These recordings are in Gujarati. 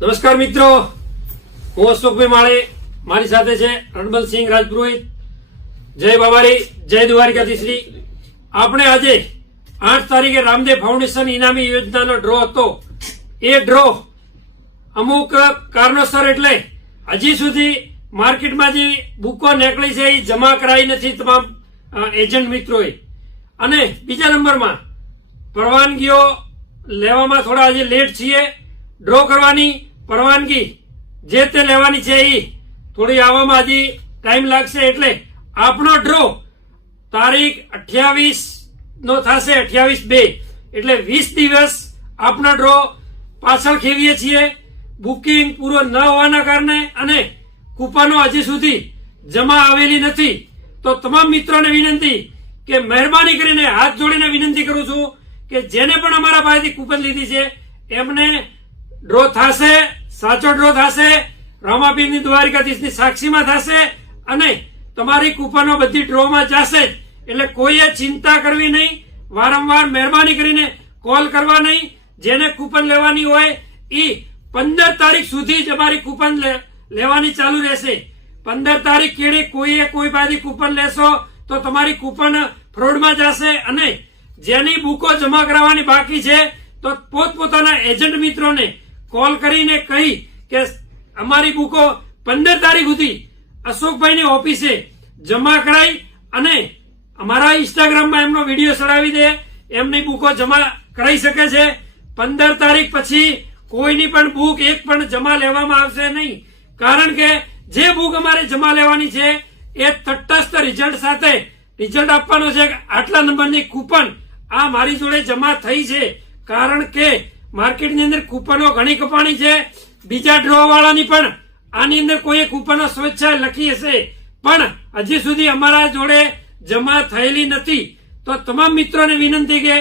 નમસ્કાર મિત્રો, હું અશોકભાઈ માળે, મારી સાથે છે રણબલસિંહ રાજપુરોહિત. જય બાબારી, જય દ્વારિકાધીશ્રી. આપણે આજે 8 તારીખે રામદેવ ફાઉન્ડેશન ઇનામી યોજનાનો ડ્રો હતો. એ ડ્રો અમુક કારણોસર એટલે હજી સુધી માર્કેટમાં જે બુકો નીકળી છે એ જમા કરાઈ નથી તમામ એજન્ટ મિત્રોએ. અને બીજા નંબરમાં પરવાનગીઓ લેવામાં થોડા હજી લેટ છીએ. ડ્રો કરવાની પરવાનગી જે તે લેવાની છે એ થોડી આવવામાં હજી ટાઈમ લાગશે. એટલે આપણો ડ્રો તારીખ 28 નો થશે, 28/2, એટલે 20 દિવસ આપણો ડ્રો પાછળ ખેવીએ છીએ. બુકિંગ પૂરો ન હોવાના કારણે અને કૂપનો હજી સુધી જમા આવેલી નથી. તો તમામ મિત્રોને વિનંતી કે મહેરબાની કરીને હાથ જોડીને વિનંતી કરું છું કે જેને પણ અમારા પાસેથી કૂપન લીધી છે એમને ડ્રો થશે, સાચો ડ્રો થશે, રામાપીરની દ્વારિકાધીશની સાક્ષીમાં થશે અને તમારી કૂપનો બધી ડ્રોમાં જશે. એટલે કોઈએ ચિંતા કરવી નહીં. વારંવાર મહેરબાની કરીને કોલ કરવા નહીં. જેને કૂપન લેવાની હોય એ 15 તારીખ સુધી જ અમારી કૂપન લેવાની ચાલુ રહેશે. 15 તારીખ કેળે કોઈએ કોઈ પાસેથી કૂપન લેશો તો તમારી કૂપન ફ્રોડમાં જશે. અને જેની બુકો જમા કરાવવાની બાકી છે તો પોતપોતાના એજન્ટ મિત્રોને કોલ કરીને કહી કે અમારી બુકો 15 તારીખ સુધી અશોકભાઈની ઓફિસે જમા કરાઈ અને અમારા ઇન્સ્ટાગ્રામમાં એમનો વિડીયો ચડાવી દે. એમની બુકો જમા કરાઈ શકે છે. 15 તારીખ પછી કોઈની પણ બુક એક પણ જમા લેવામાં આવશે નહીં. કારણ કે જે બુક અમારે જમા લેવાની છે એ તટસ્થ રિઝલ્ટ સાથે રિઝલ્ટ આપવાનો છે. આટલા નંબરની કૂપન આ મારી જોડે જમા થઈ છે. કારણ કે માર્કેટની અંદર કૂપનો ઘણી કપાણી છે. બીજા ડ્રો વાળાની પણ આની અંદર કોઈ કૂપનો સ્વેચ્છાએ લખી હશે પણ હજી સુધી અમારા જોડે જમા થયેલી નથી. તો તમામ મિત્રોને વિનંતી કે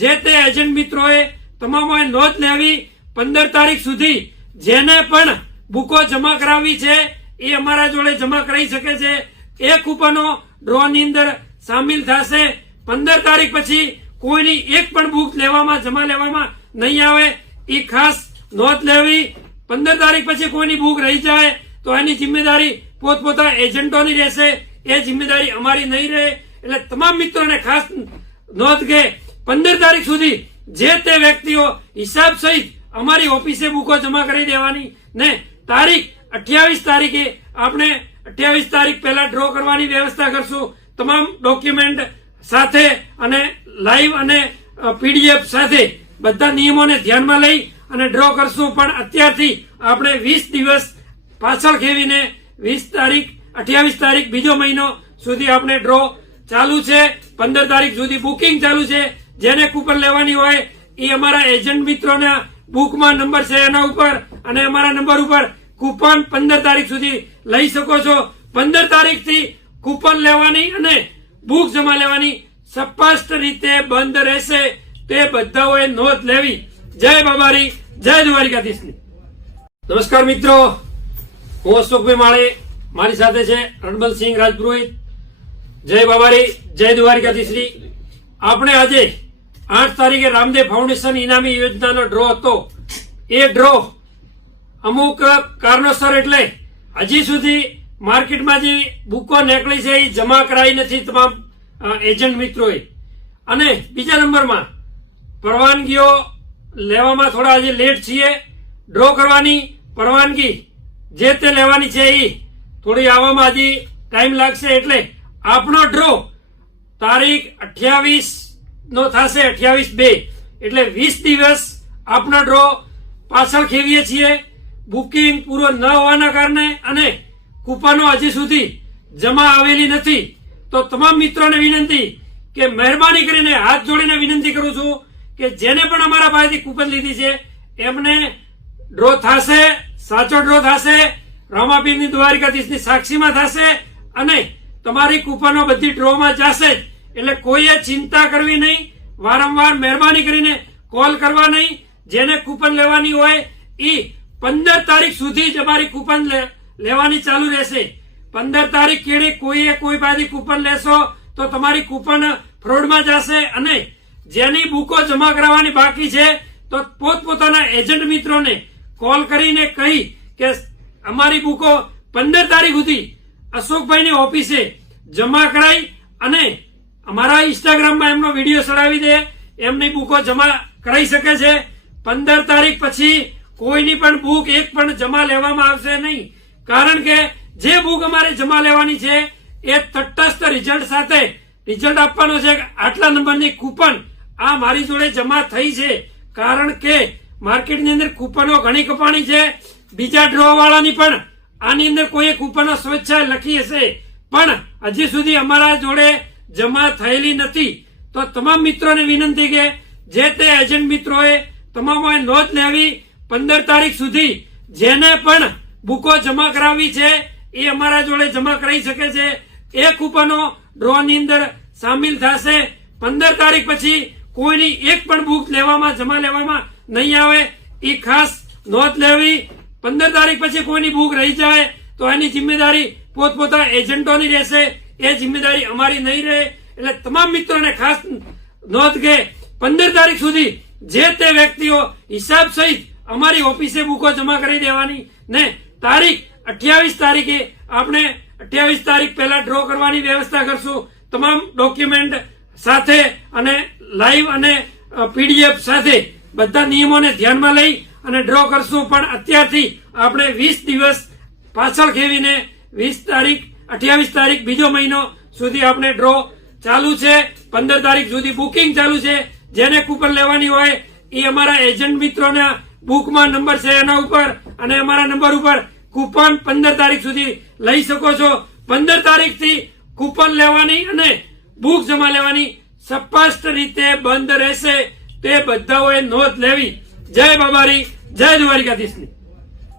જે તે એજન્ટ મિત્રોએ તમામોએ નોંધ લેવી. 15 તારીખ સુધી જેને પણ બુકો જમા કરાવી છે એ અમારા જોડે જમા કરાવી શકે છે. એ કૂપનો ડ્રોની અંદર સામેલ થશે. 15 તારીખ પછી કોઈની એક પણ બુક લેવામાં જમા લેવામાં નહીં આવે. એ ખાસ નોંધ લેવી. 15 તારીખ પછી કોઈની બુક રહી જાય તો એની જિમ્મેદારી પોતપોતાના એજન્ટોની રહેશે. એ જિમ્મેદારી અમારી નહીં રહે. એટલે તમામ મિત્રોને ખાસ નોંધ કે 15 તારીખ સુધી જે તે વ્યક્તિઓ હિસાબ સહિત અમારી ઓફિસે બુકો જમા કરી દેવાની ને તારીખ 28 તારીખે આપણે 28 તારીખ પહેલા ડ્રો કરવાની વ્યવસ્થા કરશું. તમામ ડોક્યુમેન્ટ સાથે અને લાઈવ અને પીડીએફ સાથે બધા નિયમોને ધ્યાનમાં લઈ અને ડ્રો કરશું. પણ અત્યારથી આપણે 20 દિવસ પાછળ ખેવીને 20 તારીખ 28 તારીખ બીજો મહિનો સુધી આપણે ડ્રો ચાલુ છે. 15 તારીખ સુધી બુકિંગ ચાલુ છે. જેને કૂપન લેવાની હોય એ અમારા એજન્ટ મિત્રોના બુકમાં નંબર છે એના ઉપર અને અમારા નંબર ઉપર કૂપન 15 તારીખ સુધી લઈ શકો છો. 15 તારીખથી કૂપન લેવાની અને બુક જમા લેવાની સ્પષ્ટ રીતે બંધ રહેશે. તે બધાઓએ નોંધ લેવી. જય બાબારી, જય દ્વારિકાધીશની. નમસ્કાર મિત્રો, હું અશોકભાઈ માળે, મારી સાથે છે રણબલસિંહ રાજપુરોહિત. જય બાબારી, જય દ્વારિકાધીશ્રી. આપણે આજે 8 તારીખે રામદેવ ફાઉન્ડેશન ઇનામી યોજનાનો ડ્રો હતો. એ ડ્રો અમુક કારણોસર એટલે હજી સુધી માર્કેટમાં જે બુકો નીકળી છે એ જમા કરાઈ નથી તમામ એજન્ટ મિત્રોએ. અને બીજા નંબરમાં પરવાનગીઓ લેવામાં થોડા હજી લેટ છીએ. ડ્રો કરવાની પરવાનગી જે તે લેવાની છે એ થોડી આવવામાં હજી ટાઈમ લાગશે. એટલે આપણો ડ્રો તારીખ 28 નો થશે, 28/2, એટલે 20 દિવસ આપણો ડ્રો પાછળ ખેવીએ છીએ. બુકિંગ પૂરો ન હોવાના કારણે અને કૂપનો હજી સુધી જમા આવેલી નથી. તો તમામ મિત્રોને વિનંતી કે મહેરબાની કરીને હાથ જોડીને વિનંતી કરું છું કે જેને પણ અમારા પાસેથી કૂપન લીધી છે એમને ડ્રો થશે, સાચો ડ્રો થશે, રામાપીરની દ્વારિકાધીશની સાક્ષીમાં થશે અને તમારી કૂપનો બધી ડ્રોમાં જશે. એટલે કોઈએ ચિંતા કરવી નહીં. વારંવાર મહેરબાની કરીને કોલ કરવા નહીં. જેને કૂપન લેવાની હોય એ 15 તારીખ સુધી જ અમારી કૂપન લેવાની ચાલુ રહેશે. 15 તારીખ કેળે કોઈએ કોઈ પાસેથી કૂપન લેશો તો તમારી કૂપન ફ્રોડમાં જશે. અને જેની બુકો જમા કરાવવાની બાકી છે તો પોતપોતાના એજન્ટ મિત્રોને કોલ કરીને કહી કે અમારી બુકો 15 તારીખ સુધી અશોકભાઈની ઓફિસે જમા કરાઈ અને અમારા ઇન્સ્ટાગ્રામમાં એમનો વિડીયો ચડાવી દે, એમની બુકો જમા કરાઈ શકે છે. 15 તારીખ પછી કોઈની પણ બુક એક પણ જમા લેવામાં આવશે નહીં, કારણ કે જે બુક અમારે જમા લેવાની છે એ તટસ્થ રિઝલ્ટ સાથે રિઝલ્ટ આપવાનો છે. આટલા નંબરની કૂપન આ મારી જોડે જમા થઈ છે, કારણ કે માર્કેટની અંદર કૂપનો ઘણી કપાણી છે. બીજા ડ્રો વાળાની પણ આની અંદર કોઈ કૂપનો સ્વેચ્છાએ લખી હશે, પણ હજી સુધી અમારા જોડે જમા થયેલી નથી. તો તમામ મિત્રોને વિનંતી કે જે તે એજન્ટ મિત્રોએ તમામોએ નોંધ લેવી. 15 તારીખ સુધી જેને પણ બુકો જમા કરાવી છે એ અમારા જોડે જમા કરાવી શકે છે. એ કૂપનો ડ્રો ની અંદર સામેલ થશે. 15 તારીખ પછી કોઈની એક પણ બુક લેવામાં જમા લેવામાં નહીં આવે, એ ખાસ નોંધ લેવી. 15 તારીખ પછી કોઈની બુક રહી જાય તો એની જિમ્મેદારી પોતપોતા એજન્ટોની રહેશે, એ જિમ્મેદારી અમારી નહીં રહે. એટલે તમામ મિત્રોને ખાસ નોંધ કે 15 તારીખ સુધી જે તે વ્યક્તિઓ હિસાબ સહિત અમારી ઓફિસે બુકો જમા કરી દેવાની ને તારીખ 28 તારીખે આપણે 28 તારીખ પહેલા ડ્રો કરવાની વ્યવસ્થા કરશું, તમામ ડોક્યુમેન્ટ સાથે અને લાઈવ અને પીડીએફ સાથે બધા નિયમોને ધ્યાનમાં લઈ અને ડ્રો કરશું. પણ અત્યારથી આપણે 20 દિવસ પાછળ ખેવીને 20 તારીખ 28 તારીખ બીજો મહિનો સુધી આપણે ડ્રો ચાલુ છે. 15 તારીખ સુધી બુકિંગ ચાલુ છે. જેને કૂપન લેવાની હોય એ અમારા એજન્ટ મિત્રોના બુકમાં નંબર છે એના ઉપર અને અમારા નંબર ઉપર કૂપન 15 તારીખ સુધી લઈ શકો છો. 15 તારીખથી કૂપન લેવાની અને બુક જમા લેવાની સ્પષ્ટ રીતે બંધ રહેશે, તે બધાઓએ નોંધ લેવી. જય બાબારી, જય દ્વારિકાધીશની.